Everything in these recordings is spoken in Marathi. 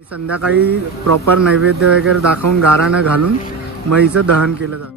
संध्याकाळी प्रॉपर नैवेद्य वगैरे दाखवून गाराणं घालून म्हैचं दहन केलं जातं.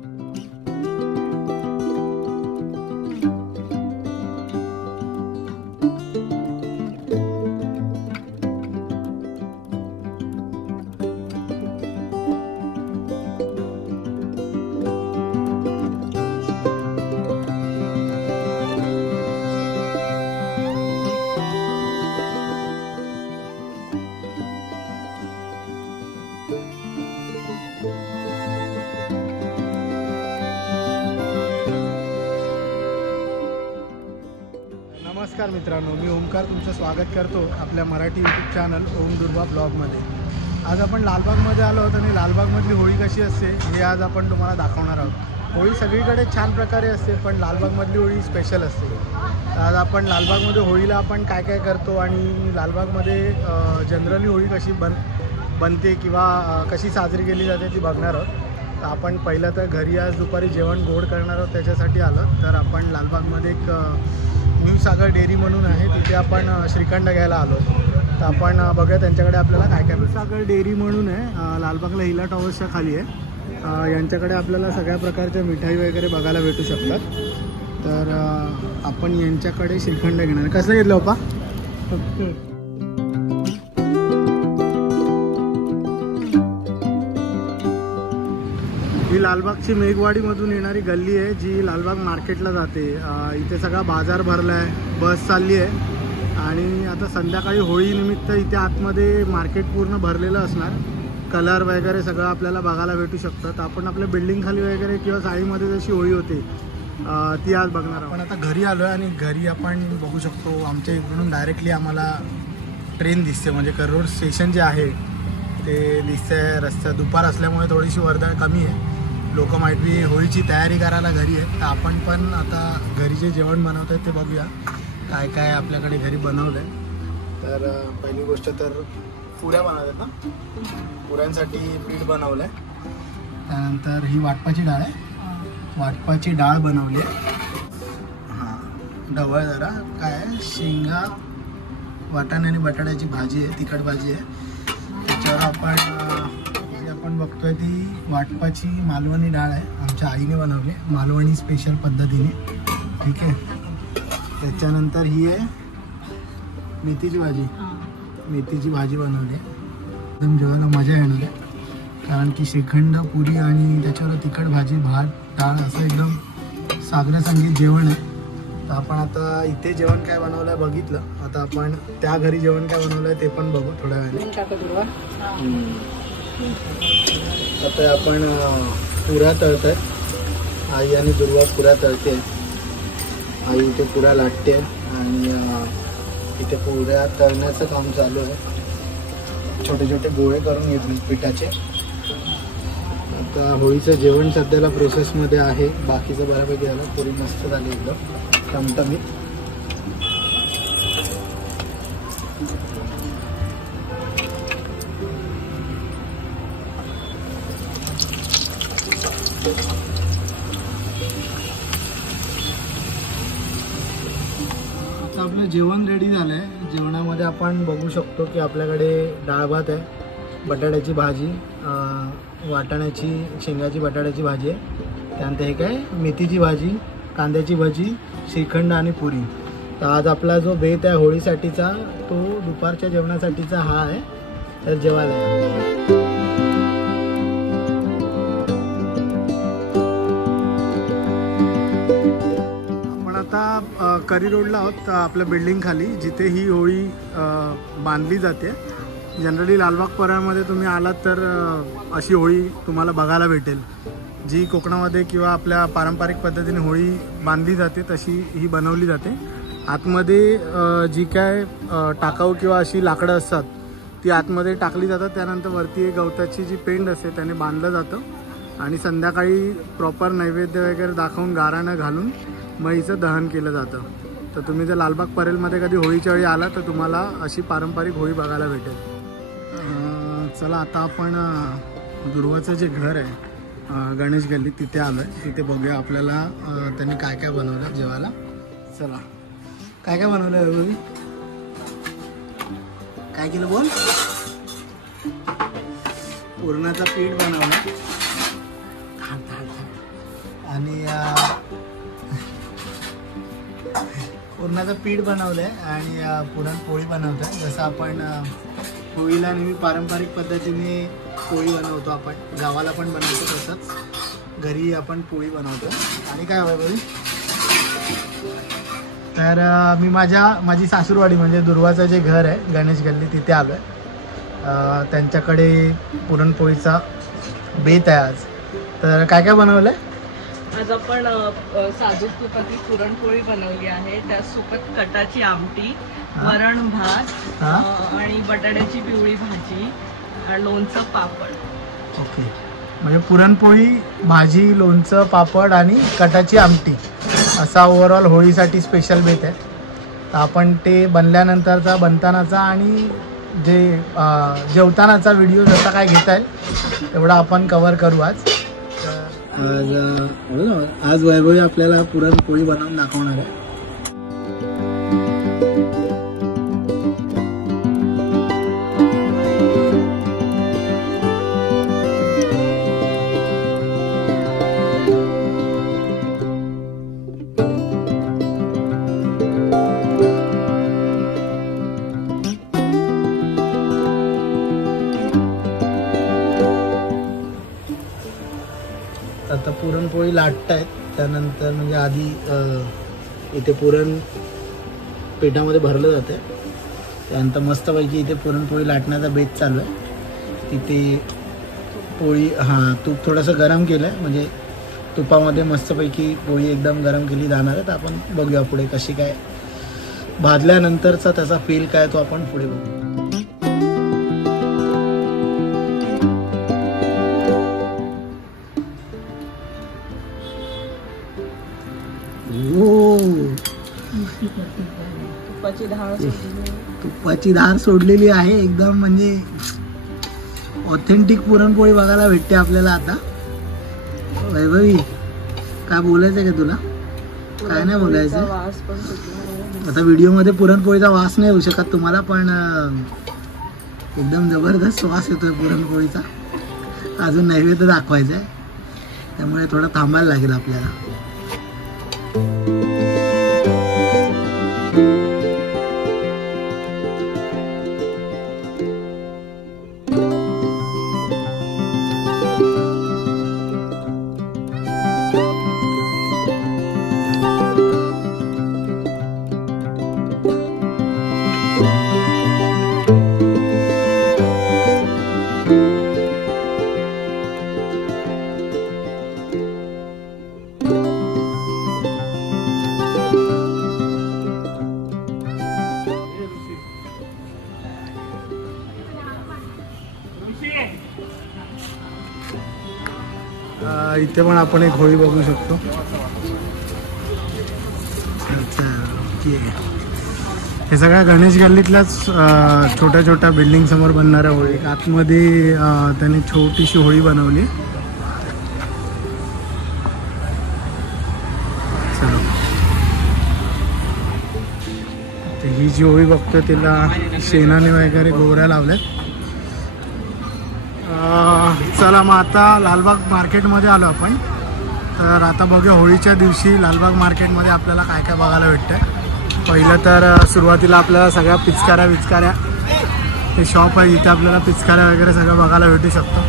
नमस्कार मित्रांनो, मी ओमकार तुमचं स्वागत करतो आपल्या मराठी यूट्यूब चॅनल ओम दुर्वा ब्लॉगमध्ये. आज आपण लालबागमध्ये आलो आहोत आणि लालबागमधली होळी कशी असते हे आज आपण तुम्हाला दाखवणार आहोत. होळी सगळीकडे छान प्रकारे असते, पण लालबागमधली होळी स्पेशल असते. आज आपण लालबागमध्ये होळीला आपण काय काय करतो आणि लालबागमध्ये जनरली होळी कशी बनते किंवा कशी साजरी केली जाते ती बघणार आहोत. तर आपण पहिलं तर घरी आज दुपारी जेवण गोड करणार आहोत, त्याच्यासाठी आलं. तर आपण लालबागमध्ये एक न्यू सागर डेअरी म्हणून आहे, तिथे आपण श्रीखंड घ्यायला आलो. तर आपण बघूया त्यांच्याकडे आपल्याला काय काय. न्यू सागर डेअरी म्हणून आहे, लालबागला हिला टॉवर्सच्या खाली आहे. यांच्याकडे आपल्याला सगळ्या प्रकारच्या मिठाई वगैरे बघायला भेटू शकतात. तर आपण यांच्याकडे श्रीखंड घेणार. कसं घेतलं होपा? ही लालबागची मेघवाडीमधून येणारी गल्ली आहे, जी लालबाग मार्केटला जाते. इथे सगळा बाजार भरला आहे, बस चालली आहे आणि आता संध्याकाळी होळीनिमित्त इथे आतमध्ये मार्केट पूर्ण भरलेलं असणार. कलर वगैरे सगळं आपल्याला बघायला भेटू शकतं. तर आपण आपल्या बिल्डिंग खाली वगैरे किंवा साडीमध्ये जशी होळी होते ती आज बघणार आहोत. आपण आता घरी आलो आहे आणि घरी आपण बघू शकतो आमच्या इकडून डायरेक्टली आम्हाला ट्रेन दिसते, म्हणजे करोड स्टेशन जे आहे ते दिसते. रस्त्यात दुपार असल्यामुळे थोडीशी वर्दळ कमी आहे, लोक माहीत बी होळीची तयारी करायला घरी आहेत. तर आपण पण आता घरी जे जेवण बनवत आहेत ते बघूया काय काय आपल्याकडे घरी बनवलं आहे. तर पहिली गोष्ट तर पुऱ्या बनवतात ना, पुऱ्यांसाठी पीठ बनवलं आहे. त्यानंतर ही वाटपाची डाळ आहे, वाटपाची डाळ बनवली आहे. हां, ढवळ जरा काय आहे, शेंगा, वाटाणे आणि बटाट्याची भाजी आहे, तिखट भाजी आहे. त्याच्यावर आपण बघतोय ती वाटपाची मालवणी डाळ आहे, आमच्या आईने बनवली, मालवणी स्पेशल पद्धतीने. ठीक आहे. त्याच्यानंतर ही आहे मेथीची भाजी, मेथीची भाजी बनवली आहे. एकदम जेवायला मजा येणार आहे, कारण की श्रीखंड, पुरी आणि त्याच्यावर तिखट भाजी, भात, डाळ असं एकदम सागर संगीत जेवण आहे. तर आपण आता इथे जेवण काय बनवलं आहे बघितलं, आता आपण त्या घरी जेवण काय बनवलं आहे ते पण बघू थोड्या वेळाने. आता आपण पुऱ्या तळत आहे, आई आणि दुर्वा पुऱ्या तळते. आई इथे पुऱ्या लाटते आणि इथे पुऱ्या तळण्याचं काम चालू आहे. छोटे छोटे गोळे करून घेतले पिठाचे. आता होळीचं जेवण सध्याला प्रोसेसमध्ये आहे, बाकीचं बऱ्यापैकी झालं. पुरी मस्त झाली, एकदम टमटमीत. आता आपलं जेवण रेडी झालं आहे. जेवणामध्ये आपण बघू शकतो की आपल्याकडे डाळ भात आहे, बटाट्याची भाजी, वाटाण्याची शेंगाची बटाट्याची भाजी आहे. त्यानंतर हे काय मेथीची भाजी, कांद्याची भजी, श्रीखंड आणि पुरी. तर आज आपला जो बेत आहे होळीसाठीचा तो दुपारच्या जेवणासाठीचा हा आहे. तर जेवायला आता करी रोडला आहोत, आपल्या बिल्डिंग खाली, जिथे ही होळी बांधली जाते. जनरली लालबाग परळमध्ये तुम्ही आलात तर अशी होळी तुम्हाला बघायला भेटेल, जी कोकणामध्ये किंवा आपल्या पारंपरिक पद्धतीने होळी बांधली जाते तशी ही बनवली जाते. आतमध्ये जी काय टाकाऊ किंवा अशी लाकडं असतात ती आतमध्ये टाकली जातात. त्यानंतर वरती एक गवताची जी पेंड असते त्याने बांधलं जातं आणि संध्याकाळी प्रॉपर नैवेद्य वगैरे दाखवून गाराणं घालून म्हैचं दहन केलं जातं. तर तुम्ही जर लालबाग परेलमध्ये कधी होळीच्या वेळी आला तर तुम्हाला अशी पारंपरिक होळी बघायला भेटेल. चला आता आपण दुर्वाचं जे घर आहे गणेश गल्ली तिथे आलो आहे. तिथे बघूया आपल्याला त्यांनी काय काय बनवलं जेवायला. चला, काय काय बनवलं आहे? काय केलं बोल? पुरणाचं पीठ बनवलं आणि पुरणाचं पीठ बनवलंय आणि पुरणपोळी बनवतोय. जसं आपण होळीला नेहमी पारंपरिक पद्धतीने पोळी बनवतो, आपण गावाला पण बनवतो तसंच घरी आपण पोळी बनवतो. आणि काय हवं बरी तर मी माझी सासूरवाडी म्हणजे दुर्वाचं जे घर आहे गणेश गल्ली तिथे आलो आहे. त्यांच्याकडे पुरणपोळीचा बेत आहे आज. तर काय काय बनवलं आहे आज? आपण साजूक तुपाची पुरणपोळी बनवली आहे. त्यासोबत कटाची आमटी, वरण भात आणि बटाट्याची पिवळी भाजी आणि लोणचं पापड. ओके, म्हणजे पुरणपोळी, भाजी, लोणचं, पापड आणि कटाची आमटी असा ओव्हरऑल होळीसाठी स्पेशल बेत आहे. तर आपण ते बनल्यानंतरचा बनतानाचा आणि जे जेवतानाचा व्हिडिओ जसा काय घेता येईल तेवढा आपण कव्हर करू आज. आज वैभवी आपल्याला पुरणपोळी बनवून दाखवणार आहे. आता पुरणपोळी लाटतायत. त्यानंतर म्हणजे आधी इथे पुरण पिठामध्ये भरलं जातं. त्यानंतर मस्तपैकी इथे पुरणपोळी लाटण्याचा बेत चालू आहे. इथे पोळी तूप थोडंसं गरम केलं आहे, म्हणजे तुपामध्ये मस्तपैकी पोळी एकदम गरम केली जाणार आहे. तर आपण बघूया पुढे कशी काय भाजल्यानंतरचा त्याचा फील काय तो आपण पुढे बघू. तुपाची धार सोडलेली आहे एकदम, म्हणजे ऑथेंटिक पुरणपोळी बघायला भेटते आपल्याला. आता वैभवी काय बोलायचंय का तुला? काय नाही बोलायचं. आता व्हिडिओमध्ये पुरणपोळीचा वास नाही येऊ शकत तुम्हाला, पण एकदम जबरदस्त वास येतोय पुरणपोळीचा. अजून नैवेद्य दाखवायचा आहे, त्यामुळे थोडं थांबायला लागेल आपल्याला. इथे पण आपण एक होळी बघू शकतो. हे सगळ्या गणेश गल्लीतल्याच छोट्या छोट्या बिल्डिंग समोर बनणाऱ्या होळी. आतमध्ये त्याने छोटीशी होळी बनवली. चलो, ही जी होळी बघतो तिला शेणाने वगैरे गोवऱ्या लावल्यात. चला मग आता लालबाग मार्केटमध्ये आलो आपण. तर आता बघूया होळीच्या दिवशी लालबाग मार्केटमध्ये आपल्याला काय काय बघायला भेटतं. पहिलं तर सुरुवातीला आपल्याला सगळ्या पिचकाऱ्या हे शॉप आहे, इथे आपल्याला पिचकाऱ्या वगैरे सगळं बघायला भेटू शकतो.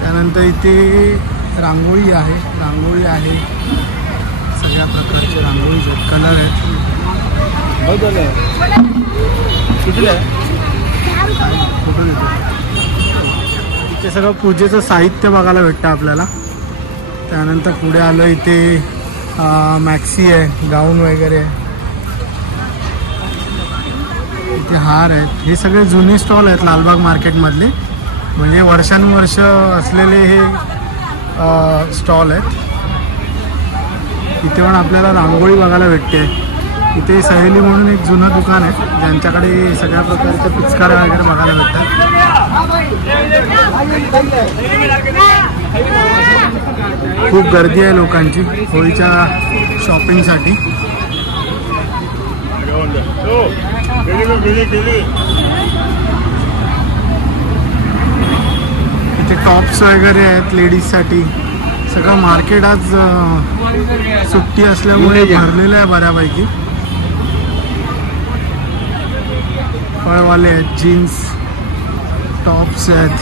त्यानंतर इथे रांगोळी आहे सगळ्या प्रकारचे रांगोळीचे कलर आहेत. किती आहे? इथे सगळं पूजेचं साहित्य बघायला भेटतं आपल्याला. त्यानंतर पुढे आलं इथे मॅक्सी आहे, गाऊन वगैरे आहे. इथे हार आहेत. हे सगळे जुने स्टॉल आहेत लालबाग मार्केटमधले, म्हणजे वर्षानुवर्ष असलेले हे स्टॉल आहेत. इथे पण आपल्याला रांगोळी बघायला भेटते. इथे सहेली म्हणून एक जुनं दुकान आहे, ज्यांच्याकडे सगळ्या प्रकारच्या पिचकाऱ्या वगैरे बघायला भेटतात. खूप गर्दी आहे लोकांची होळीच्या शॉपिंगसाठी. टॉप्स वगैरे आहेत लेडीजसाठी. सगळं मार्केट आज सुट्टी असल्यामुळे भरलेलं आहे बऱ्यापैकी. फळवाले आहेत, जीन्स टॉप्स आहेत,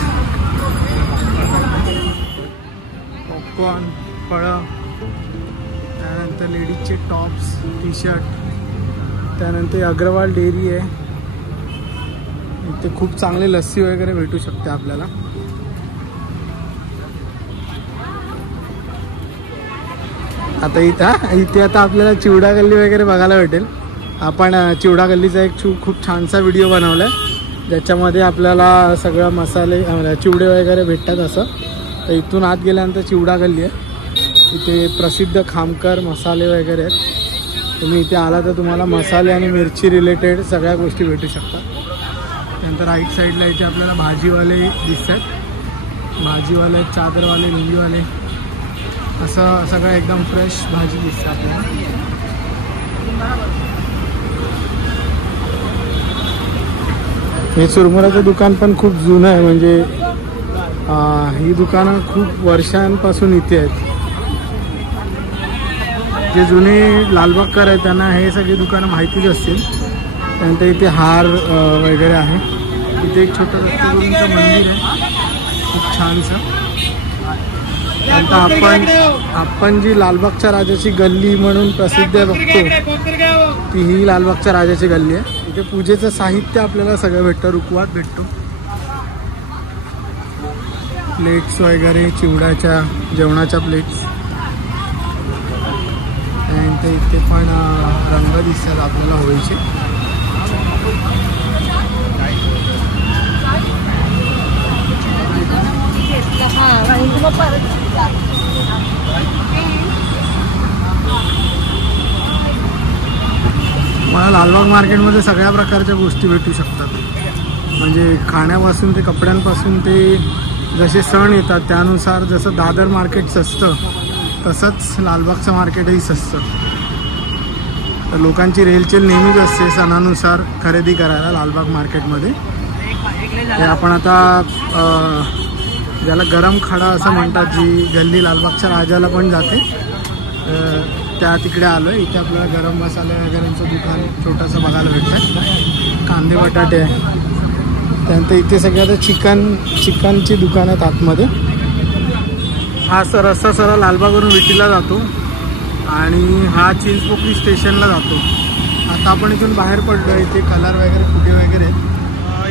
पॉपकॉर्न, फळं, त्यानंतर लेडीजचे टॉप्स, टी शर्ट. त्यानंतर अग्रवाल डेअरी आहे, इथे खूप चांगली लस्सी वगैरे भेटू शकते आपल्याला. आता इथे आता आपल्याला चिवडा गल्ली वगैरे बघायला भेटेल. आपण चिवडा गल्लीचा एक खूप छानसा व्हिडिओ बनवला आहे, ज्याच्यामध्ये आपल्याला सगळं मसाले चिवडे वगैरे भेटतात असं. तर इथून आत गेल्यानंतर चिवडा गल्ली आहे. इथे प्रसिद्ध खामकर मसाले वगैरे आहेत. तुम्ही इथे आला तर तुम्हाला मसाले आणि मिरची रिलेटेड सगळ्या गोष्टी भेटू शकतात. त्यानंतर राईट साईडला इथे आपल्याला भाजीवाले दिसत आहेत. भाजीवाले, चादरवाले, लिंबीवाले, असं सगळं एकदम फ्रेश भाजी दिसते आपल्याला. हे चुरमुऱ्याचं दुकान पण खूप जुनं आहे, म्हणजे ही दुकानं खूप वर्षांपासून इथे आहेत. जे जुने लालबागकर आहेत त्यांना हे सगळी दुकानं माहितीच असतील. त्यानंतर इथे हार वगैरे आहे. इथे एक छोटं मंदिर आहे खूप छानसं. त्यानंतर आपण जी लालबागच्या राजाची गल्ली म्हणून प्रसिद्ध आहे बघतो, ती ही लालबागच्या राजाची गल्ली आहे. इथे पूजेचं साहित्य आपल्याला सगळं भेटतं, रुकवात भेटतो, प्लेट्स वगैरे, चिवड्याच्या जेवणाच्या प्लेट्स. त्यानंतर इथे पण रंग दिसतात आपल्याला होळीचे. मला लालबाग मार्केटमध्ये सगळ्या प्रकारच्या गोष्टी भेटू शकतात, म्हणजे खाण्यापासून ते कपड्यांपासून ते जसे सण येतात त्यानुसार. जसं दादर मार्केट सस्तं तसंच लालबागचं मार्केटही सस्तं. तर लोकांची रेलचेल नेहमीच असते सणानुसार खरेदी करायला लालबाग मार्केटमध्ये. हे आपण आता ज्याला गरम खडा असं म्हणतात, जी गल्ली लालबागच्या राजाला पण जाते, त्या तिकडे आलो आहे. इथे आपल्याला गरम मसाले वगैरेंचं दुकान छोटंसं बघायला भेटतं. कांदे बटाटे आहे. त्यानंतर इथे सगळ्यात चिकनची दुकान आहेत आतमध्ये. हा रस्ता सरळ लालबागवरून विटीला जातो आणि हा चिंचपोकळी स्टेशनला जातो. आता आपण इथून बाहेर पडलो. इथे कलर वगैरे फुगे वगैरे.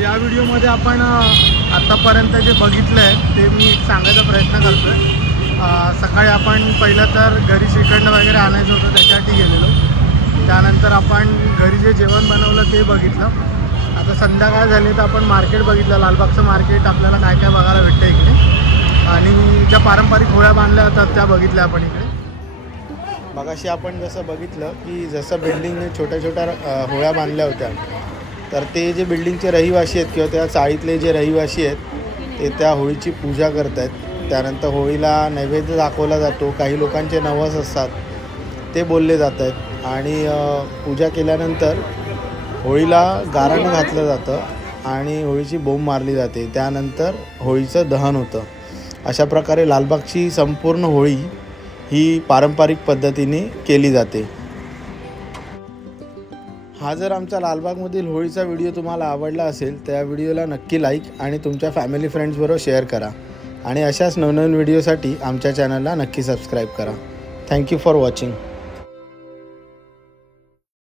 या व्हिडिओमध्ये आपण आतापर्यंत जे बघितलं आहे ते मी सांगायचा प्रयत्न करतो आहे. सकाळी आपण पहिलं तर घरी श्रीखंड वगैरे आणायचं होतं, त्याच्यासाठी गेलेलो. त्यानंतर आपण घरी जे जेवण बनवलं ते बघितलं. आता संध्याकाळ झाली तर आपण मार्केट बघितलं, लालबागचं मार्केट. आपल्याला काय काय बघायला भेटतं इकडे, आणि ज्या पारंपरिक होळ्या बांधल्या जातात त्या बघितल्या आपण इकडे. मगाशी आपण जसं बघितलं की जसं बिल्डिंगने छोट्या छोट्या होळ्या बांधल्या होत्या, तर ते जे बिल्डिंगचे रहिवासी आहेत किंवा त्या चाळीतले जे रहिवासी आहेत ते त्या होळीची पूजा करत आहेत. त्यानंतर होळीला नैवेद्य दाखवला जातो. काही लोकांचे नवस असतात ते बोलले जात आहेत. आणि पूजा केल्यानंतर होळीला गाराणं घातलं जातं आणि होळीची बोंब मारली जाते. त्यानंतर होळीचं दहन होतं. अशा प्रकारे लालबागची संपूर्ण होळी ही पारंपरिक पद्धतीने केली जाते. हा जर आमचा लालबागमधील होळीचा व्हिडिओ तुम्हाला आवडला असेल तर या व्हिडिओला नक्की लाईक आणि तुमच्या फॅमिली फ्रेंड्सबरोबर शेअर करा. आणि अशाच नवनवीन व्हिडिओसाठी आमच्या चॅनलला नक्की सबस्क्राईब करा. Thank you for watching.